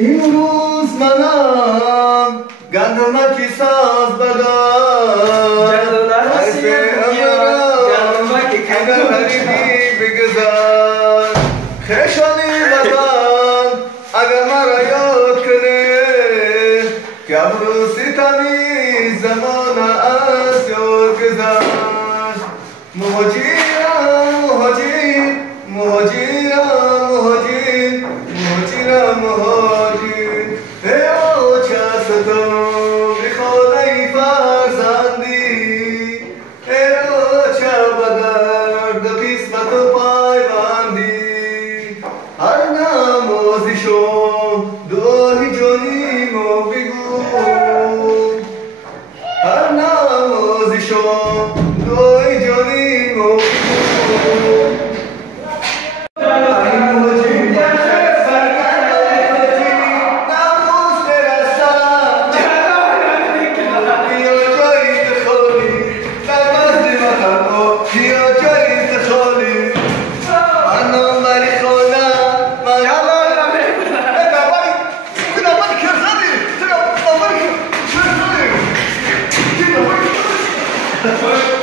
امروز منم گندمکی ساز بدم حیث گندمکی اگر غریبی بگذر خیشانی وطن اگر مرا یاد کنه که ابرو ستمی زمان از یاد گذشت مهاجرم مهاجر مهاجرم مهاجر مهاجرم مهاجر ای چه ستم میخواد ای فرزندی ای چه بدرد قسمت و پایبندی هر نمازی شم دعای جانیمو بگو هر نمازی شم دعای جانیمو بگو Sorry.